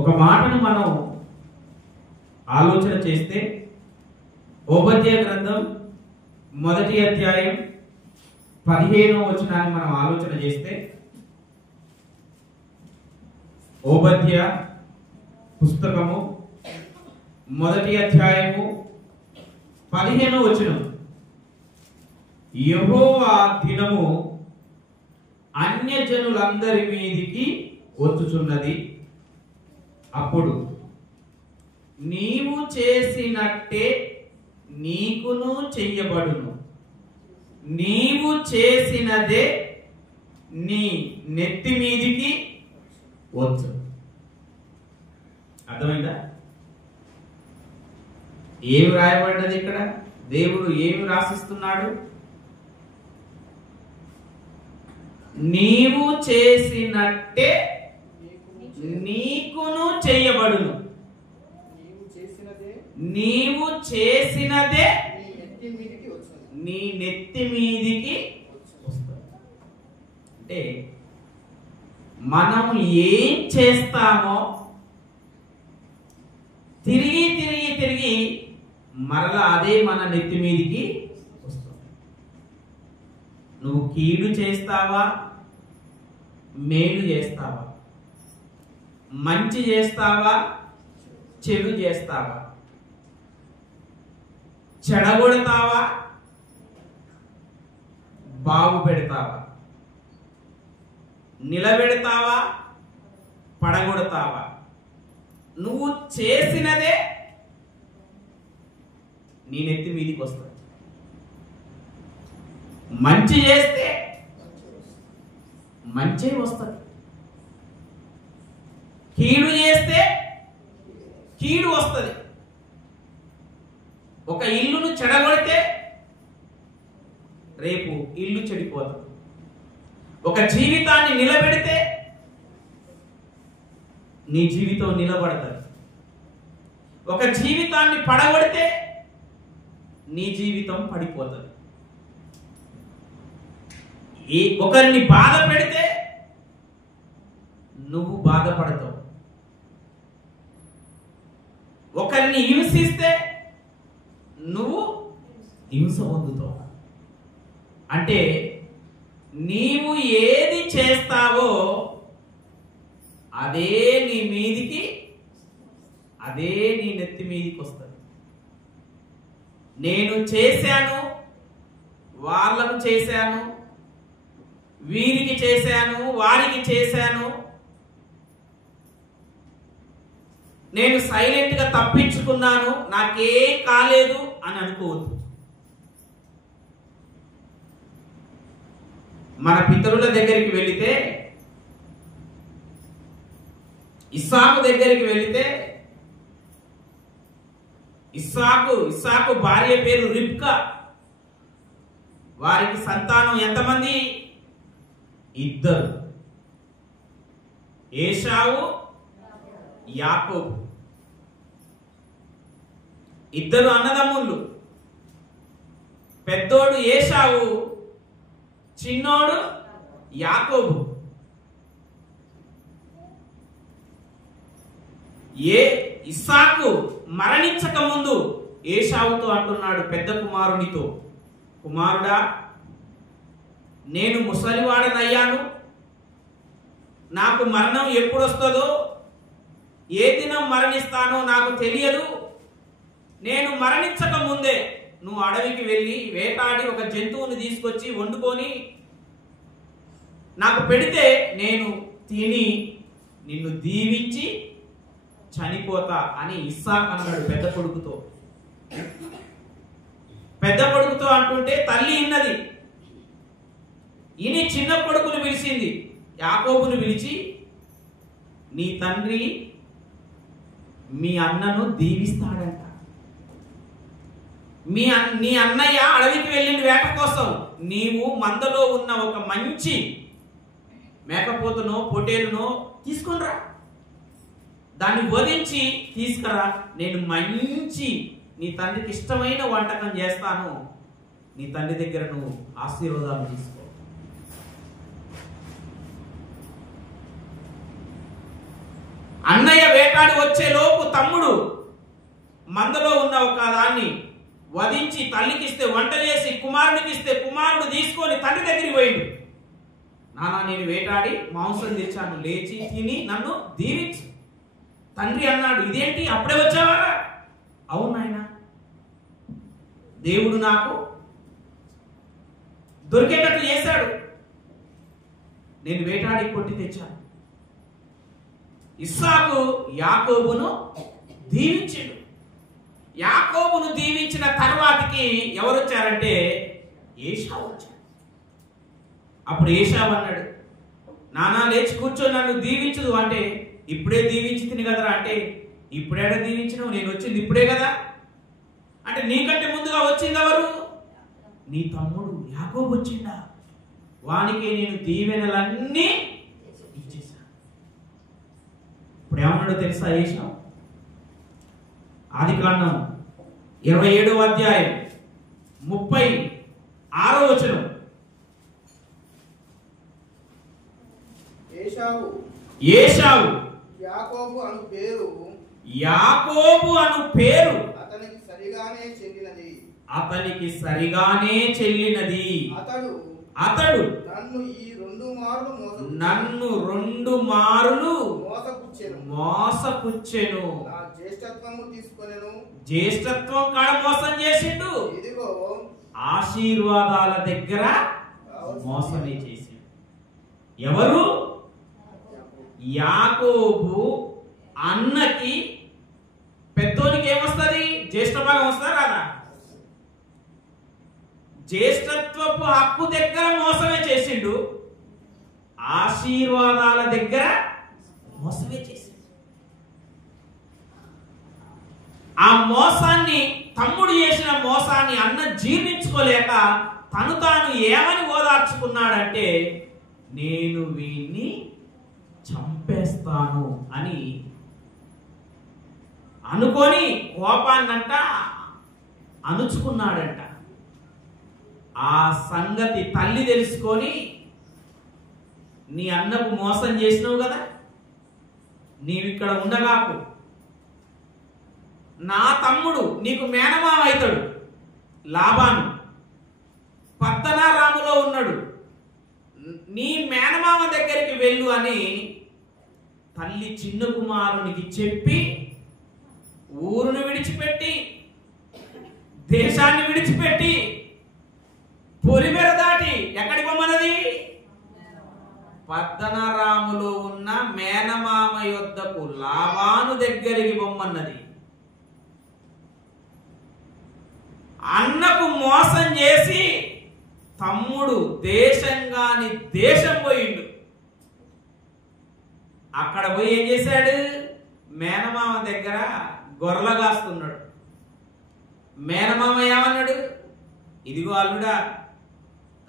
ఒక మాటను మనం ఆలోచన చేస్తే ఓబద్య గ్రంథం 1వ అధ్యాయం 15వ వచనాన్ని మనం ఆలోచన చేస్తే, ఓబద్య పుస్తకము 1వ అధ్యాయము 15వ వచనం, యెహోవా దినము అన్యజనులందరి మీదికి వచ్చుచున్నది, అప్పుడు నీవు చేసినట్టే నీకును చెయ్యబడును, నీవు చేసినదే నీ నెత్తి మీదికి వచ్చు. అర్థమైందా? ఏమి రాయబడ్డది ఇక్కడ? దేవుడు ఏమి రాసిస్తున్నాడు? నీవు చేసినట్టే నీకును చేయబడును, నీవు చేసినదే నీ నెత్తి మీదికి వస్తుంది. అంటే మనం ఏం చేస్తామో తిరిగి తిరిగి తిరిగి మరలా అదే మన నెత్తి మీదికి వస్తుంది. నువ్వు కీడు చేస్తావా, మేలు చేస్తావా, మంచి చేస్తావా, చెడు చేస్తావా, చెడగొడతావా, బాగు పెడతావా, నిలబెడతావా, పడగొడతావా, నువ్వు చేసినదే నీ నెత్తి మీదికి వస్తుంది. మంచి చేస్తే మంచి వస్తుంది, కీడు చేస్తే కీడు వస్తుంది. ఒక ఇల్లును చెడగొడితే రేపు ఇల్లు చెడిపోతుంది. ఒక జీవితాన్ని నిలబెడితే నీ జీవితం నిలబడుతుంది. ఒక జీవితాన్ని పడగొడితే నీ జీవితం పడిపోతుంది. ఒకరిని బాధ పెడితే నువ్వు బాధపడతావు. ఒకరిని హింసిస్తే నువ్వు హింస పొందుతావు. అంటే నీవు ఏది చేస్తావో అదే నీ మీదికి, అదే నీ నెత్తి మీదికి వస్తుంది. నేను చేశాను, వాళ్ళకు చేశాను, వీరికి చేశాను, వారికి చేశాను, నేను సైలెంట్ గా తప్పించుకున్నాను, నాకేం కాలేదు అని అనుకోవద్దు. మన పితరుల దగ్గరికి వెళితే, ఇస్సాకు దగ్గరికి వెళితే, ఇస్సాకు భార్య పేరు రిబ్కా. వారికి సంతానం ఎంతమంది? 2. ఏశావు, యాకోబు. 2 అన్నదమ్ముళ్ళు. పెద్దోడు ఏశావు, చిన్నోడు యాకోబు. ఇస్సాకు మరణించక ముందు ఏశావుతో అంటున్నాడు, పెద్ద కుమారునితో, కుమారుడా, నేను ముసలివాడనయ్యాను, నాకు మరణం ఎప్పుడు వస్తుందో, ఏ దినం మరణిస్తానో నాకు తెలియదు. నేను మరణించక ముందే నువ్వు అడవికి వెళ్ళి వేటాడి ఒక జంతువుని తీసుకొచ్చి వండుకొని నాకు పెడితే నేను తిని నిన్ను దీవించి చనిపోతా అని ఇస్సాకు అన్నాడు పెద్ద కొడుకుతో. పెద్ద కొడుకుతో అంటుంటే తల్లి ఇన్నది. ఇని చిన్న కొడుకును పిలిచింది, యాకోబును పిలిచి, నీ తండ్రి మీ అన్నను దీవిస్తాడంట. నీ అన్నయ్య అడవికి వెళ్ళిన వేట కోసం నీవు మందలో ఉన్న ఒక మంచి మేకపోతునో పొటేలునో తీసుకునిరా, దాన్ని వధించి తీసుకురా, నేను మంచి నీ తండ్రికి ఇష్టమైన వంటకం చేస్తాను, నీ తండ్రి దగ్గర నువ్వు ఆశీర్వాదాలు తీసుకో. అన్నయ్య వేటాడి వచ్చే లోపు తమ్ముడు మందలో ఉన్న ఒక దాన్ని వధించి తల్లికిస్తే, వంట చేసి కుమారుడికి ఇస్తే, కుమారుడు తీసుకొని తండ్రి దగ్గరికి పోయిండు. నానా, నేను వేటాడి మాంసం తెచ్చాను, లేచి తిని నన్ను దీవించు. తండ్రి అన్నాడు, ఇదేంటి అప్పుడే వచ్చావారా? అవును నాయనా, దేవుడు నాకు దొరికేటట్టు చేశాడు, నేను వేటాడి కొట్టి తెచ్చాను. ఇస్సాకు యాకోబును దీవించాడు. యాకోబును దీవించిన తర్వాతకి ఎవరు వచ్చారంటే ఏశావు వచ్చాడు. అప్పుడు ఏశావు అన్నాడు, నానా లేచి కూర్చొని నన్ను దీవించదు అంటే, ఇప్పుడే దీవించి తిని కదరా అంటే, ఇప్పుడేడా దీవించినావు, నేను వచ్చింది ఇప్పుడే కదా అంటే, నీకంటే ముందుగా వచ్చింది ఎవరు? నీ తమ్ముడు యాకోబు వచ్చిండా, వానికి నేను దీవెనలన్నీ ఇచ్చేశాను. ఇప్పుడు ఏమన్నాడో తెలుసా ఏశావు? ఆదికాండం 27వ అధ్యాయం 36వ వచనం. ఏశావు యాకోబు అను పేరు అతనికి సరిగానే చెల్లినది. అతడు నన్ను 2 మార్లు మోసపుచ్చెను. జ్యేష్ఠత్వం కాడ మోసం చేసిండు, ఆశీర్వాదాల దగ్గర మోసమే చేసిండు. ఎవరు? యాకోబు అన్నకి పెద్దోనికి ఏమొస్తుంది? జ్యేష్ఠ భాగం వస్తుందా రాదా? జ్యేష్ఠత్వపు హక్కు దగ్గర మోసమే చేసిండు, ఆశీర్వాదాల దగ్గర మోసమే చేసిండు. ఆ మోసాన్ని, తమ్ముడు చేసిన మోసాన్ని అన్న జీర్ణించుకోలేక తను తాను ఏమని ఓదార్చుకున్నాడంటే, నేను వీణ్ణి చంపేస్తాను అని అనుకొని కోపాన్నంట అణుచుకున్నాడంట. ఆ సంగతి తల్లి తెలుసుకొని, నీ అన్నకు మోసం చేసినావు కదా, నీవిక్కడ ఉండగాకు, నా తమ్ముడు నీకు మేనమామ అవుతాడు, లాబాను పద్దనారాములో ఉన్నాడు, నీ మేనమామ దగ్గరికి వెళ్ళు అని తల్లి చిన్న కుమారునికి చెప్పి, ఊరును విడిచిపెట్టి, దేశాన్ని విడిచిపెట్టి, పొలిమేర దాటి ఎక్కడికి పొమ్మన్నది? పద్దనరాములో ఉన్న మేనమామ యొద్దకు, లాబాను దగ్గరికి పొమ్మన్నది. అన్నకు మోసం చేసి తమ్ముడు దేశంగాని దేశం పోయిండు. అక్కడ పోయి ఏం చేశాడు? మేనమామ దగ్గర గొర్రెలు కాస్తున్నాడు. మేనమామ ఏమన్నాడు? ఇదిగో అల్లుడా,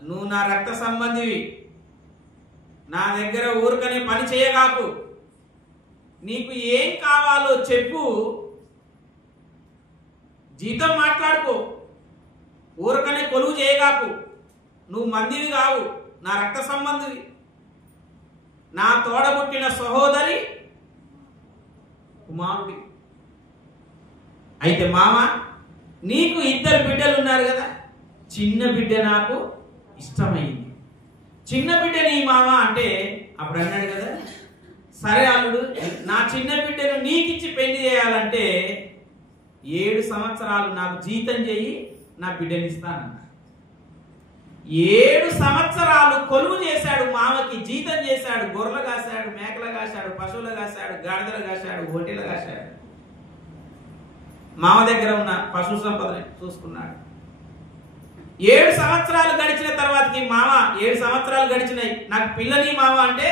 నువ్వు నా రక్త సంబంధివి, నా దగ్గర ఊరికనే పని చేయగాకు, నీకు ఏం కావాలో చెప్పు, జీతం మాట్లాడుకో, ఊరికనే కొలువు చేయగాకు, నువ్వు మందివి కావు, నా రక్త సంబంధివి, నా తోడబుట్టిన సహోదరి కుమారుడి. అయితే మామ, నీకు 2 బిడ్డలు ఉన్నారు కదా, చిన్న బిడ్డ నాకు ఇష్టమైంది, చిన్న బిడ్డ నీ మామ అంటే, అప్పుడు అన్నాడు కదా, సరే అల్లుడు, నా చిన్న బిడ్డను నీకిచ్చి పెళ్లి చేయాలంటే 7 సంవత్సరాలు నాకు జీతం చెయ్యి, నా బిడ్డని ఇస్తానన్న. 7 సంవత్సరాలు కొలువు చేశాడు, మామకి జీతం చేశాడు, గొర్రెలు కాశాడు, మేకలు కాశాడు, పశువులు కాశాడు, గాడిదలు కాశాడు, ఒంటెలు కాశాడు, మామ దగ్గర ఉన్న పశు సంపదని చూసుకున్నాడు. 7 సంవత్సరాలు గడిచిన తర్వాతకి, మామ 7 సంవత్సరాలు గడిచినాయి, నాకు పిల్లని మామ అంటే,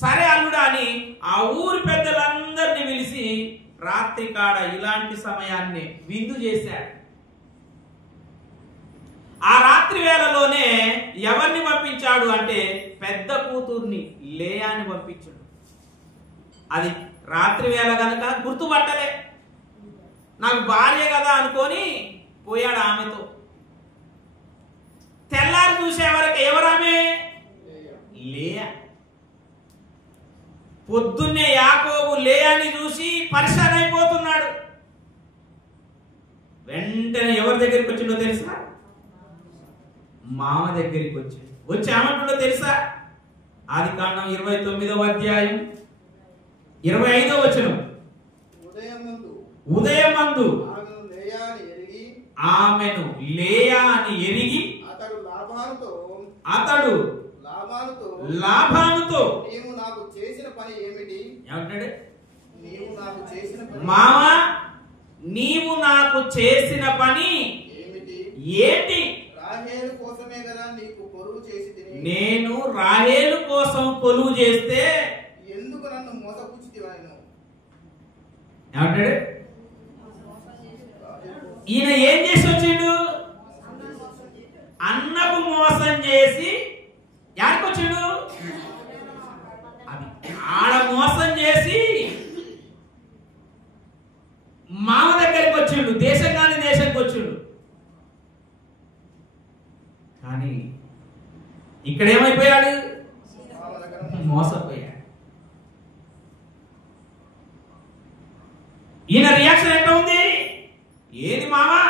సరే అల్లుడా అని ఆ ఊరి పెద్దలందరినీ పిలిచి రాత్రి కాడ ఇలాంటి సమయాన్ని విందు చేశాడు. ఆ రాత్రి వేళలోనే ఎవరిని పంపించాడు అంటే, పెద్ద కూతుర్ని లేయాని పంపించాడు. అది రాత్రి వేళ గనక గుర్తుపట్టలే, నాకు భార్య కదా అనుకొని పోయాడు ఆమెతో. తెల్లారి చూసే వరకు ఎవరామె? లేయా. పొద్దున్నే యాకోబు లేయాని చూసి పరిశాన్ అయిపోతున్నాడు. వెంటనే ఎవరి దగ్గరికి వచ్చిందో తెలుసా? మామ దగ్గరికి వచ్చి ఏమంటుండో తెలుసా? ఆదికాండం 29వ అధ్యాయం 25వ వచనం. ఉదయమందు ఆమెను లేయా అని ఎరిగి అతడు లాభానుతో నీవు నాకు చేసిన పని ఏమిటి? ఏమంటాడు? నీవు నాకు చేసిన పని మామా, నీవు నాకు చేసిన పని ఏమిటి? ఏంటి? రాహేలు కోసమే కదా నీకు కొలువు చేసి తిని. నేను రాహేలు కోసం కొలువు చేస్తే ఎందుకు నన్ను మోసపుచ్చితివనెను? ఏమంటాడు? ఈయన ఏం చేసి వచ్చిండు? అన్నకు మోసం చేసి యాడికి వచ్చిండు? అది ఆడ మోసం చేసి మామ దగ్గరికి వచ్చిండు. దేశం కాని దేశానికి వచ్చిండు. కానీ ఇక్కడ ఏమైపోయాడు? మోసపోయాడు. ఈయన రియాక్షన్ ఎట్లా ఉంది? ఏది మామా,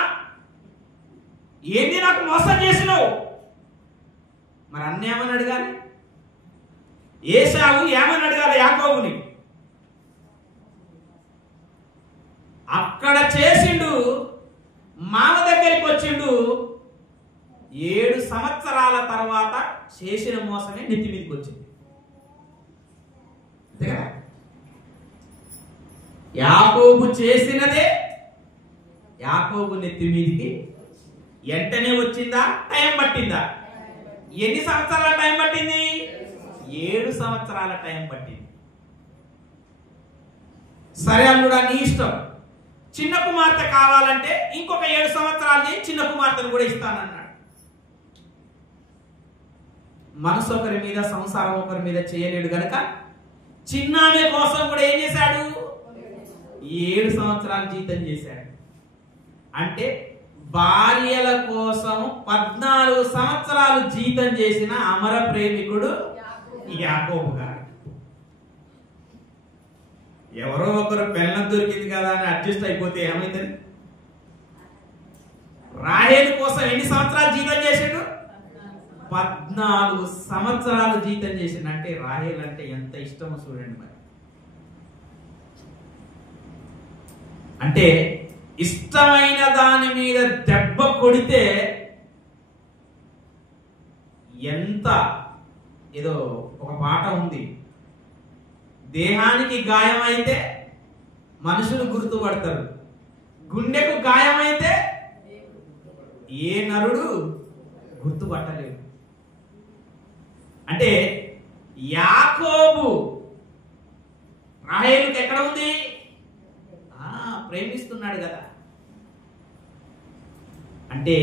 ఏంది నాకు మోసం చేసినావు? మరి అన్న ఏమని అడగాలి? ఏశావు ఏమని అడగాలి యాకోబుని? అక్కడ చేసిండు, మామ దగ్గరికి వచ్చిండు. 7 సంవత్సరాల తర్వాత చేసిన మోసమే నెత్తి మీదకి వచ్చింది. అంతేగా? యాకోబు చేసినదే యాకోబు నెత్తి మీదకి వెంటనే వచ్చిందా? టైం పట్టిందా? ఎన్ని సంవత్సరాల టైం పట్టింది? 7 సంవత్సరాల టైం పట్టింది. సరే అల్లుడా, నీ ఇష్టం. చిన్న కుమార్తె కావాలంటే ఇంకొక 7 సంవత్సరాలు చేయి, చిన్న కుమార్తెను కూడా ఇస్తానన్నాడు. మనసు ఒకరి మీద, సంసారం ఒకరి మీద చేయలేడు గనక చిన్నామె కోసం కూడా ఏం చేశాడు? 7 సంవత్సరాలు జీతం చేశాడు. అంటే భార్యల కోసం 14 సంవత్సరాలు జీతం చేసిన అమర ప్రేమికుడు యాకోబు గారు. ఎవరో ఒకరు పెళ్ళం దొరికింది కదా అని అడ్జస్ట్ అయిపోతే ఏమైతుంది? రాహేలు కోసం ఎన్ని సంవత్సరాలు జీతం చేసాడు? 14 సంవత్సరాలు జీతం చేసిండు. అంటే రాహేల్ అంటే ఎంత ఇష్టమో చూడండి. మరి అంటే ఇష్టమైన దాని మీద దెబ్బ కొడితే ఎంత, ఏదో ఒక పాట ఉంది, దేహానికి గాయమైతే మనుషులు గుర్తుపడతారు, గుండెకు గాయమైతే ఏ నరుడు గుర్తుపట్టలేడు. అంటే యాకోబు రాహేలుకి ఎక్కడ ఉంది? ప్రేమిస్తున్నాడు కదా. అంటే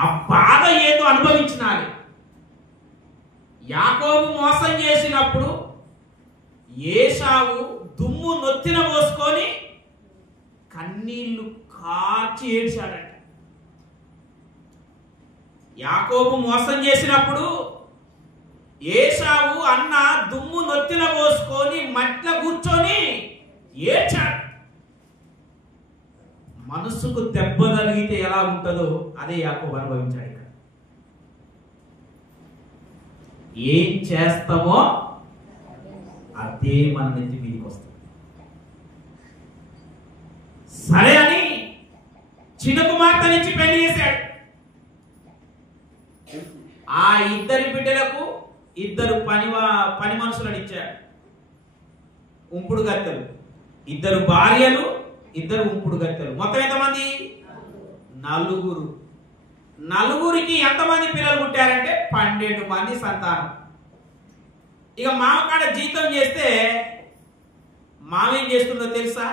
ఆ బాధ ఏదో అనుభవించినాడు. యాకోబు మోసం చేసినప్పుడు ఏశావు దుమ్ము నొత్తిన పోసుకొని కన్నీళ్లు కార్చి ఏడ్చాడట. యాకోబు మోసం చేసినప్పుడు ఏశావు అన్న దుమ్ము నొత్తిన పోసుకొని మట్ల కూర్చొని ఏడ్చాడు. మనసుకు దెబ్బ తగిలితే ఎలా ఉంటుందో అదే యాకోబు అనుభవించాడు. ఇక్కడ ఏం చేస్తామో అదే మన నెత్తి మీదకి వస్తుంది. సరే అని చిన్న కుమార్తె నుంచి పెళ్లి చేశాడు. ఆ 2 బిడ్డలకు 2 పని మనుషులను ఇచ్చాడు, ఉంపుడు గత్తెలు. 2 భార్యలు, 2 ఉంపుడు గత్తెలు. మొత్తం ఎంతమంది? 4. 4కి ఎంతమంది పిల్లలు పుట్టారంటే 12 మంది సంతానం. ఇక మామకాడ జీతం చేస్తే మామ ఏం చేస్తుందో తెలుసా?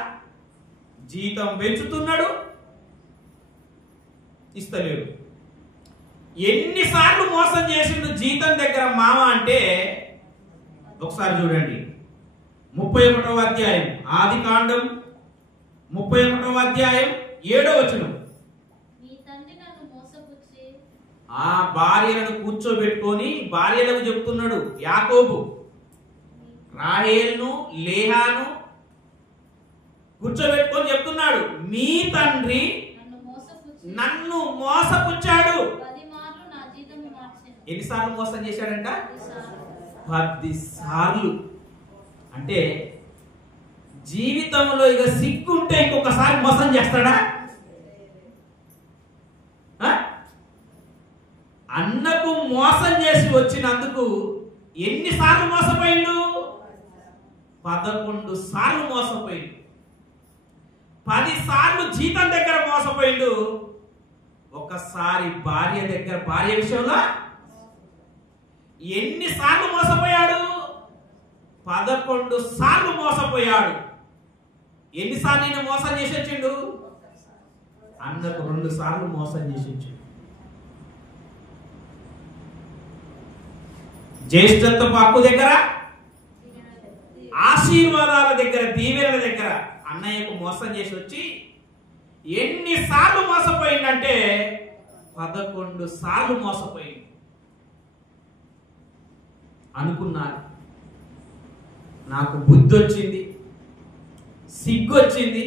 జీతం పెంచుతున్నాడు, ఇస్తలేడు. ఎన్నిసార్లు మోసం చేసిండు జీతం దగ్గర మామ అంటే ఒకసారి చూడండి. 31వ అధ్యాయం, ఆదికాండం 31వ అధ్యాయం 7వ వచనం. ఆ భార్యలను కూర్చోబెట్టుకొని భార్యలకు చెప్తున్నాడు యాకోబు, రాహేలును లేహాను కూర్చోబెట్టుకొని చెప్తున్నాడు, మీ తండ్రి నన్ను మోసపుచ్చాడు. ఎన్నిసార్లు మోసం చేశాడంట? 10 సార్లు. అంటే జీవితంలో ఇక సిగ్గుంటే ఇంకొకసారి మోసం చేస్తాడా? అన్నకు మోసం చేసి వచ్చినందుకు ఎన్నిసార్లు మోసపోయిండు? 11 సార్లు మోసపోయిండు. 10 సార్లు జీతం దగ్గర మోసపోయిండు. ఒకసారి భార్య దగ్గర, భార్య విషయంలో ఎన్నిసార్లు మోసపోయాడు? 11 సార్లు మోసపోయాడు. ఎన్నిసార్లు నేను మోసం చేసి వచ్చిండు? అన్నకు 2 సార్లు మోసం చేసి వచ్చిండు. జ్యేష్ఠత్వ హక్కు దగ్గర, ఆశీర్వాదాల దగ్గర, దీవెనల దగ్గర అన్నయ్యకు మోసం చేసి వచ్చి ఎన్నిసార్లు మోసపోయిందంటే 11 సార్లు మోసపోయింది. అనుకున్నారు, నాకు బుద్ధి వచ్చింది, సిగ్గు వచ్చింది,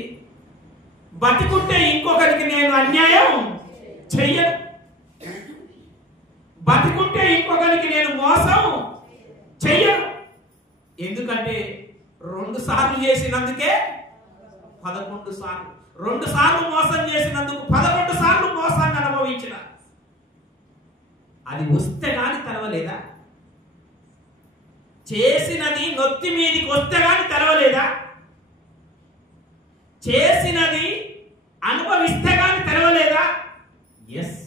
బతికుంటే ఇంకొకరికి నేను అన్యాయం చెయ్యను, బతికుంటే ఇంకొకరికి నేను మోసం చెయ్యను. ఎందుకంటే 2 సార్లు చేసినందుకే 11 సార్లు, 2 సార్లు మోసం చేసినందుకు 11 సార్లు మోసాన్ని అనుభవించిన. అది వస్తే గాని తెరవలేదా? చేసినది నొత్తి మీదికి వస్తే గాని తెరవలేదా? చేసినది అనుభవిస్తే గాని తెరవలేదా? ఎస్.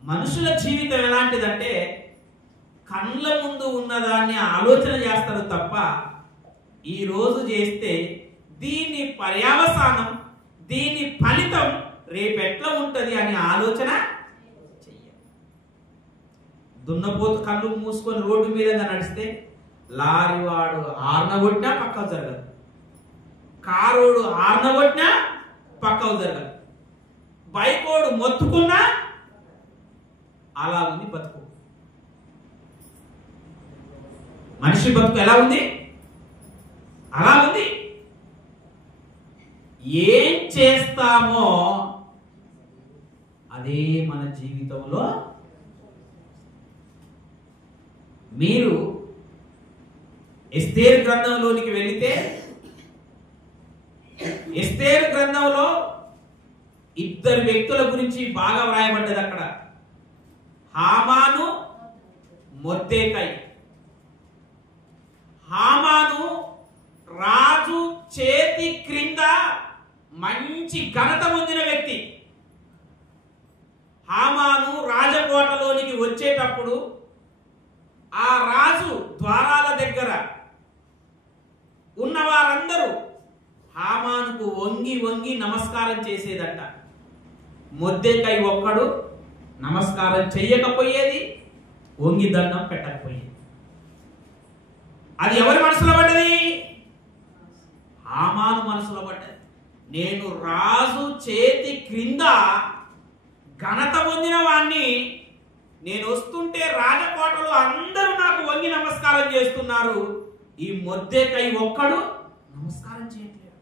మనుషుల జీవితం ఎలాంటిదంటే కళ్ళ ముందు ఉన్నదాన్ని ఆలోచన చేస్తారు తప్ప ఈ రోజు చేస్తే దీని పర్యవసానం, దీని ఫలితం రేపెట్లా ఉంటది అని ఆలోచన చెయ్యాలి. దున్నపోతు కళ్ళు మూసుకొని రోడ్డు మీద నడిస్తే లారీ వాడు హార్న్ కొట్టినా పక్కకు జరగదు, కారోడు హార్న్ కొట్టినా పక్కకు జరగదు, బైకోడు మొత్తుకున్నా అలా ఉంది బతుకు. మనిషి బతుకు ఎలా ఉంది? అలా ఉంది. ఏం చేస్తామో అదే మన జీవితంలో. మీరు ఎస్తేరు గ్రంథంలోనికి వెళితే ఎస్తేరు గ్రంథంలో 2 వ్యక్తుల గురించి బాగా వ్రాయబడ్డది అక్కడ. హామాను, మొర్దెకై. హామాను రాజు చేతి క్రింద మంచి ఘనత పొందిన వ్యక్తి. హామాను రాజకోటలోనికి వచ్చేటప్పుడు ఆ రాజు ద్వారాల దగ్గర ఉన్న వారందరూ హామానుకు వంగి వంగి నమస్కారం చేసేదట. మొర్దెకై ఒక్కడు నమస్కారం చెయ్యకపోయేది, వంగి దండం పెట్టకపోయేది. అది ఎవరి మనసులో పడ్డది? హామాను మనసులో పడ్డది. నేను రాజు చేతి క్రింద ఘనత పొందిన వాణ్ణి, నేను వస్తుంటే రాజకోటలో అందరూ నాకు వంగి నమస్కారం చేస్తున్నారు, ఈ మొర్దెకై ఒక్కడు నమస్కారం చేయట్లేదు.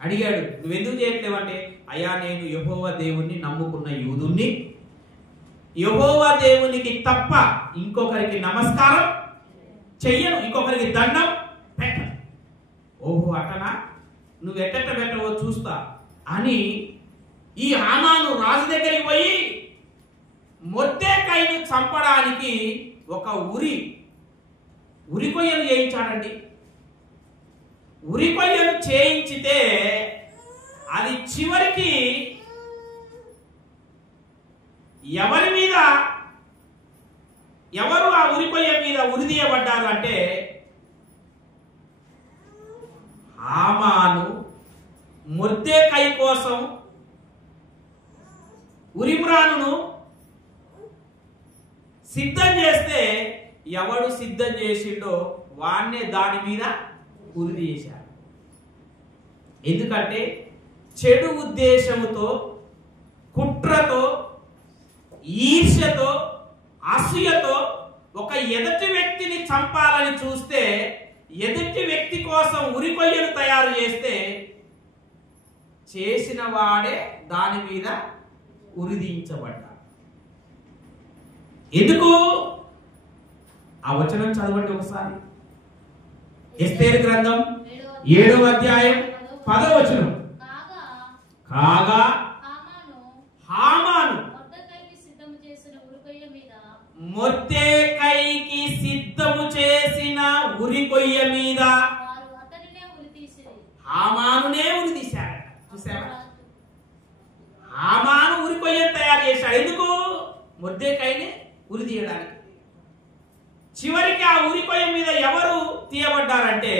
అడిగాడు, నువ్వెందుకు చేయట్లేవంటే, అయ్యా నేను యెహోవా దేవుణ్ణి నమ్ముకున్న యూదుణ్ణి, యెహోవా దేవునికి తప్ప ఇంకొకరికి నమస్కారం చెయ్యను, ఇంకొకరికి దండం పెట్టను. ఓహో అటనా, నువ్వు ఎట్ట పెట్టవో చూస్తా అని ఈ హామాను రాజు దగ్గరికి పోయి మొర్దెకైను చంపడానికి ఒక ఉరికొయ్యను చేయించాడండి. ఉరికొయ్యను చేయించితే అది చివరికి ఎవరు ఆ ఉరికొయ్య మీద ఉరిదీయబడ్డారు అంటే హామాను మొర్దెకై కోసం ఉరిమ్రానును సిద్ధం చేస్తే ఎవడు సిద్ధం చేసిండో వాన్నే దాని మీద ఉరి చేశారు. ఎందుకంటే చెడు ఉద్దేశముతో, కుట్రతో, ఈర్ష్యతో, అసూయతో ఒక ఎదుటి వ్యక్తిని చంపాలని చూస్తే, ఎదుటి వ్యక్తి కోసం ఉరికొయ్యను తయారు చేస్తే, చేసిన వాడే దాని మీద ఉరిదించబడ్డాడు. ఎందుకు? ఆ వచనం చదవండి ఒకసారి. ఎస్తేరు గ్రంథం 7వ అధ్యాయం 10వ వచనం. కాగా హామాను మొర్దెకైకి సిద్ధము చేసిన ఉరికొయ్య మీద హామానునే ఉరి తీశాడు. చూసావా? హామాను ఉరికొయ్యను తయారు చేశాడు. ఎందుకు? మొర్దెకైని ఉరి తీయడానికి. చివరికి ఆ ఉరికొయ్య మీద ఎవరు తీయబడ్డారంటే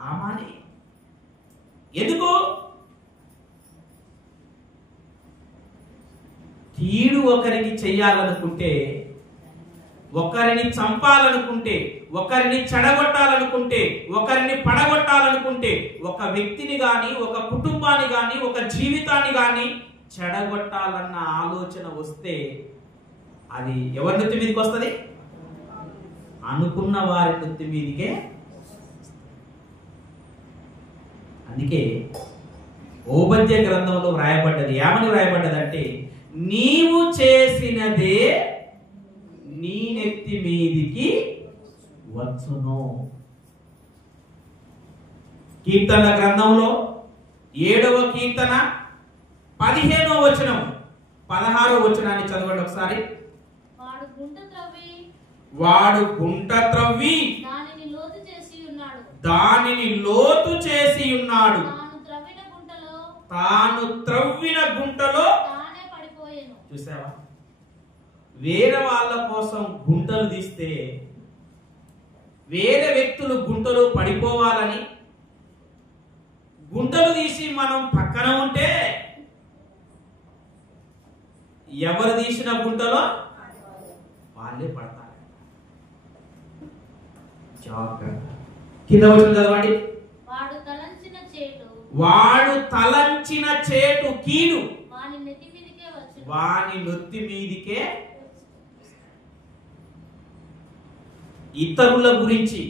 హామానే. ఎందుకు? కీడు ఒకరికి చెయ్యాలనుకుంటే, ఒకరిని చంపాలనుకుంటే, ఒకరిని చెడగొట్టాలనుకుంటే, ఒకరిని పడగొట్టాలనుకుంటే, ఒక వ్యక్తిని గాని, ఒక కుటుంబాన్ని గాని, ఒక జీవితాన్ని గాని చెడగొట్టాలన్న ఆలోచన వస్తే అది ఎవరి నెత్తి మీదకి వస్తుంది? అనుకున్న వారి నెత్తి మీదకే. అందుకే ఓబద్య గ్రంథంలో వ్రాయబడ్డది. ఏమని వ్రాయబడ్డదంటే, నీవు చేసినదే నీ నెత్తి మీదికి వచ్చును. కీర్తన గ్రంథంలో 7వ కీర్తన 15వ వచనం 16వ వచనాన్ని చదవండి ఒకసారి. వాడు గుంట త్రవ్వి దానిని లోతు చేసి ఉన్నాడు. తాను త్రవ్విన గుంటలో. చూసావా? వేరే వాళ్ళ కోసం గుంటలు తీస్తే, వేరే వ్యక్తులు గుంటలు పడిపోవాలని గుంటలు తీసి మనం పక్కన ఉంటే, ఎవరు తీసిన గుంటలో వాళ్ళే పడతారు. జాగ్రత్త. కింద వచ్చిన చదవండి. వాడు తలంచిన చేటు కీడు వాని నెత్తి మీదికే. ఇతరుల గురించి,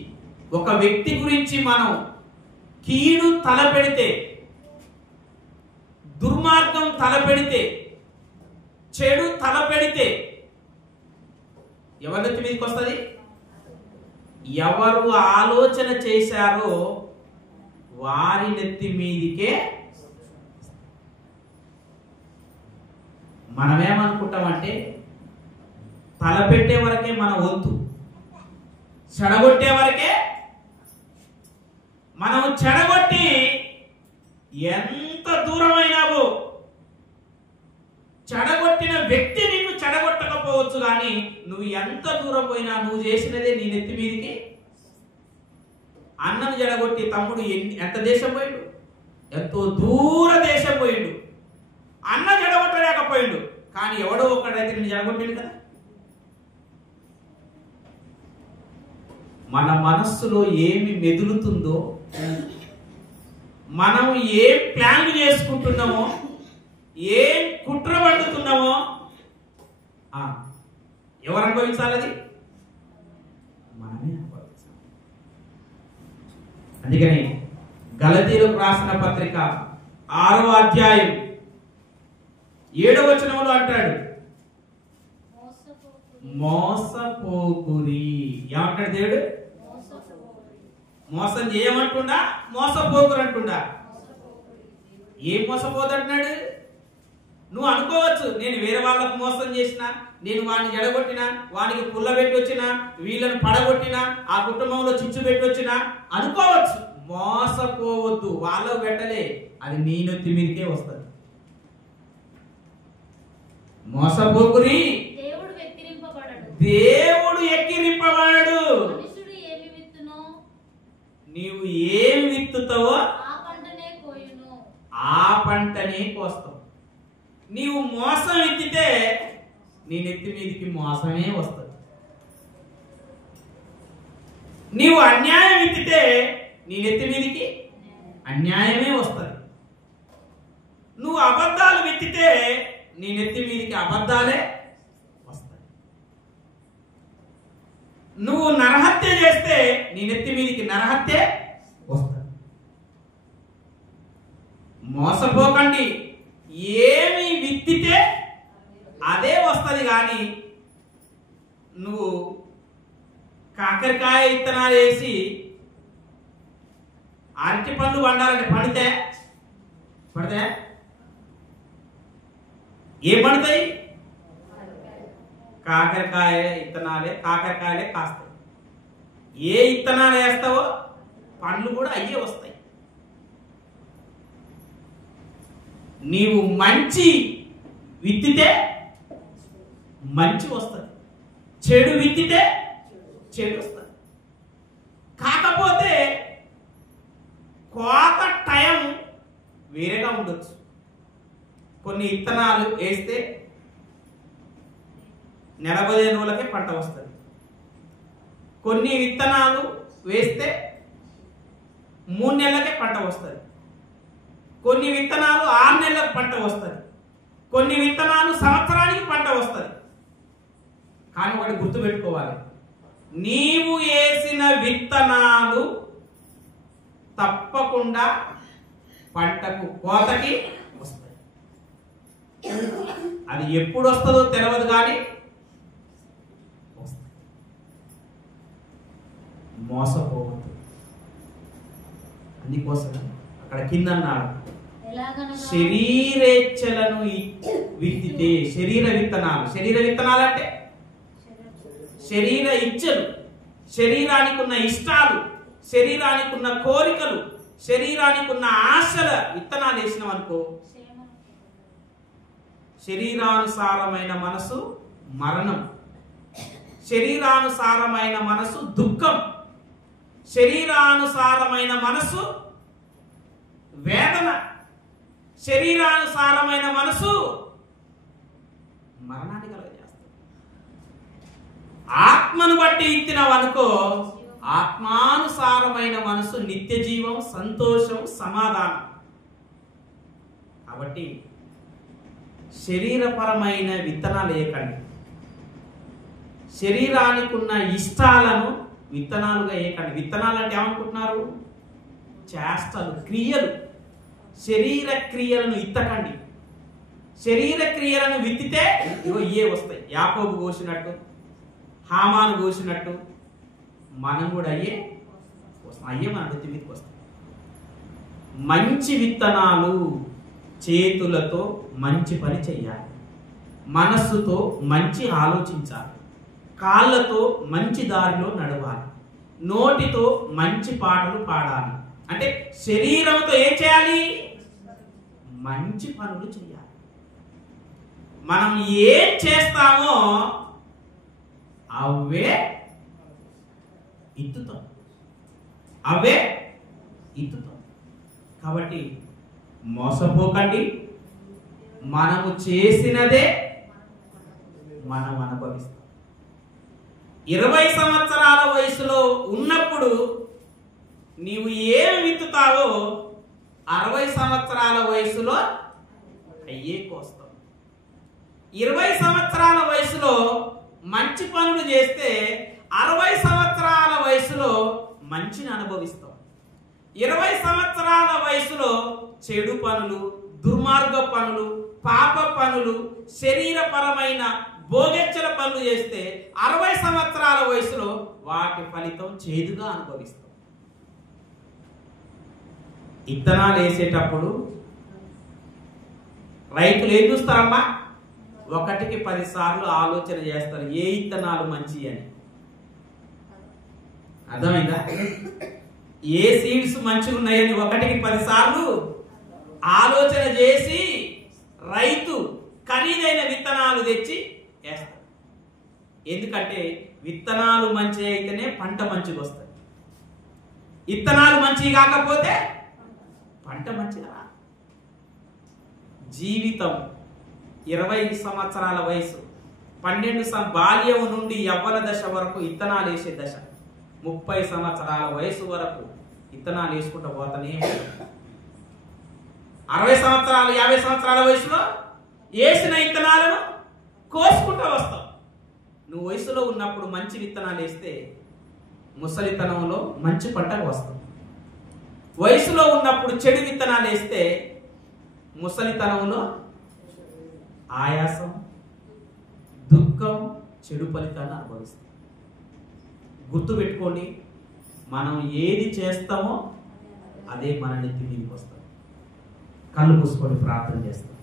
ఒక వ్యక్తి గురించి మనం కీడు తలపెడితే, దుర్మార్గం తలపెడితే, చెడు తలపెడితే ఎవరి నెత్తి మీదకి వస్తుంది? ఎవరు ఆలోచన చేశారో వారి నెత్తి మీదికే. మనమేమనుకుంటామంటే, తలపెట్టే వరకే మన వంతు, చెడగొట్టే వరకే. మనం చెడగొట్టి ఎంత దూరమైనావో, చెడగొట్టిన వ్యక్తి నిన్ను చెడగొట్టకపోవచ్చు, కానీ నువ్వు ఎంత దూరం పోయినా నువ్వు చేసినదే నీ నెత్తి మీదికి. అన్నను చెడగొట్టి తమ్ముడు ఎంత దేశం పోయిండు? ఎంతో దూర దేశం పోయిండు. అన్న చెడగొట్టలేకపోయిండు, కానీ ఎవడో ఒకడైతే నిన్ను చెడగొట్టిండు కదా. మన మనస్సులో ఏమి మెదులుతుందో, మనం ఏం ప్లాన్లు చేసుకుంటున్నామో, ఏం కుట్ర పడుతున్నామో ఎవరు అనుభవించాలి? అది మనమే అనుభవించాలి. అందుకని గలతీయులకు రాసిన పత్రిక 6వ అధ్యాయం 7వ వచనంలో అంటాడు, మోసపోకురి. ఏమంటాడు దేవుడు? మోసం చేయమంటుండా, మోసపోకురు అంటుండా? ఏం మోసపోదంటున్నాడు? నువ్వు అనుకోవచ్చు, నేను వేరే వాళ్ళకు మోసం చేసినా, నేను వాడిని జడగొట్టినా, వానికి పుల్ల పెట్టి వచ్చినా, వీళ్ళని పడగొట్టినా, ఆ కుటుంబంలో చిచ్చు పెట్టి వచ్చినా అనుకోవచ్చు. మోసపోవద్దు. వాళ్ళకు పెట్టలే, అది నీ నెత్తి మీదకే వస్తుంది. మోసపోకురి. దేవుడు ఎక్కిరింపబడడు. నీవు ఏమి విత్తుతావో ఆ పంటనే కోస్తావు. నీవు మోసం ఎత్తితే నీ నెత్తి మీదకి మోసమే వస్తుంది. నీవు అన్యాయం ఎత్తితే నీ నెత్తి మీదకి అన్యాయమే వస్తుంది. నువ్వు అబద్ధాలు ఎత్తితే నీ నెత్తి మీదకి అబద్ధాలే వస్తాయి. నువ్వు నరహత్య చేస్తే నీ నెత్తి మీదకి నరహత్య వస్తుంది. మోసపోకండి. ఏమి విత్తితే అదే వస్తుంది. కానీ నువ్వు కాకరకాయ విత్తనాలు వేసి అరటి పండ్లు పండాలంటే పడితే ఏం పడతాయి? కాకరకాయ కాకరకాయలే కాస్తాయి. ఏ విత్తనాలు వేస్తావో పండ్లు కూడా అయ్యే వస్తాయి. నీవు మంచి విత్తితే మంచి వస్తుంది, చెడు విత్తితే చెడు వస్తుంది. కాకపోతే కోత టైం వేరేగా ఉండొచ్చు. కొన్ని విత్తనాలు వేస్తే 45 రోజులకే పంట వస్తుంది. కొన్ని విత్తనాలు వేస్తే 3 నెలలకే పంట వస్తుంది. కొన్ని విత్తనాలు 6 నెలలకు పంట వస్తుంది. కొన్ని విత్తనాలు సంవత్సరానికి పంట వస్తుంది. కానీ ఒకటి గుర్తుపెట్టుకోవాలి, నీవు వేసిన విత్తనాలు తప్పకుండా పంటకు కోతకి వస్తాయి. అది ఎప్పుడు వస్తుందో తెలియదు, కానీ వస్తాయి. మోసపోవద్దు. అందుకోసం అక్కడ కింద అన్నాడు, శరీరేచ్ఛలను విత్తితే, శరీర విత్తనాలు అంటే శరీర ఇచ్చలు, శరీరానికి ఉన్న ఇష్టాలు, శరీరానికి ఉన్న కోరికలు, శరీరానికి ఉన్న ఆశల విత్తనాలు వేసినాం అనుకో, శరీరానుసారమైన మనసు మరణం, శరీరానుసారమైన మనసు దుఃఖం, శరీరానుసారమైన మనసు వేదన, శరీరానుసారమైన మనసు మరణాన్ని కలుగజేస్తుంది. ఆత్మను బట్టి ఇచ్చినవనుకో, ఆత్మానుసారమైన మనసు నిత్య జీవం, సంతోషం, సమాధానం. కాబట్టి శరీరపరమైన విత్తనాలు వేయకండి. శరీరానికి ఉన్న ఇష్టాలను విత్తనాలుగా వేయకండి. విత్తనాలు అంటే ఏమనుకుంటున్నారు? చేష్టలు, క్రియలు. శరీర క్రియలను విత్తకండి. శరీర క్రియలను విత్తితే ఇవో ఇవే వస్తాయి. యాకోబు కోసినట్టు, హామాను కోసినట్టు మనం కూడా అయ్యే వస్తాం. అయ్యే మన నెత్తి మీదకి వస్తాయి. మంచి విత్తనాలు చేతులతో మంచి పని చెయ్యాలి, మనస్సుతో మంచి ఆలోచించాలి, కాళ్ళతో మంచి దారిలో నడవాలి, నోటితో మంచి పాటలు పాడాలి. అంటే శరీరంతో ఏం చేయాలి? మంచి పనులు చేయాలి. మనం ఏం చేస్తామో అవే ఇత్తుతాం. కాబట్టి మోసపోకండి. మనము చేసినదే మనం అనుభవిస్తాం. 20 సంవత్సరాల వయసులో ఉన్నప్పుడు నీవు ఏమి విత్తుతావో 60 సంవత్సరాల వయసులో అయ్యే కోస్తావు. 20 సంవత్సరాల వయసులో మంచి పనులు చేస్తే 60 సంవత్సరాల వయసులో మంచిని అనుభవిస్తాం. 20 సంవత్సరాల వయసులో చెడు పనులు, దుర్మార్గ పనులు, పాప పనులు, శరీరపరమైన భోగెచ్చల పనులు చేస్తే 60 సంవత్సరాల వయసులో వాటి ఫలితం చేదుగా అనుభవిస్తాం. విత్తనాలు వేసేటప్పుడు రైతులు ఏం చూస్తారమ్మా? 1కి 10 సార్లు ఆలోచన చేస్తారు, ఏ విత్తనాలు మంచి అని. అర్థమైందా? ఏ సీడ్స్ మంచిగా ఉన్నాయని 1కి 10 సార్లు ఆలోచన చేసి రైతు ఖరీదైన విత్తనాలు తెచ్చి వేస్తారు. ఎందుకంటే విత్తనాలు మంచి అయితేనే పంట మంచిగా వస్తుంది. విత్తనాలు మంచివి కాకపోతే పంట మంచిగా రాదు. జీవితం 20 సంవత్సరాల వయసు, 12 బాల్యం నుండి యవ్వన దశ వరకు విత్తనాలు వేసే దశ, 30 సంవత్సరాల వయసు వరకు విత్తనాలు వేసుకుంటూ పోతానే. 60 సంవత్సరాలు 50 సంవత్సరాల వయసులో వేసిన విత్తనాలను కోసుకుంటూ వస్తాం. నువ్వు వయసులో ఉన్నప్పుడు మంచి విత్తనాలు వేస్తే ముసలితనంలో మంచి పంట వస్తుంది. వయసులో ఉన్నప్పుడు చెడు విత్తనాలు వేస్తే ముసలితనంలో ఆయాసం, దుఃఖం, చెడు ఫలితాలు అనుభవిస్తాం. గుర్తుపెట్టుకోండి, మనం ఏది చేస్తామో అదే మన నెత్తి మీదకి వస్తుంది. కళ్ళు మూసుకొని ప్రార్థన చేస్తాం.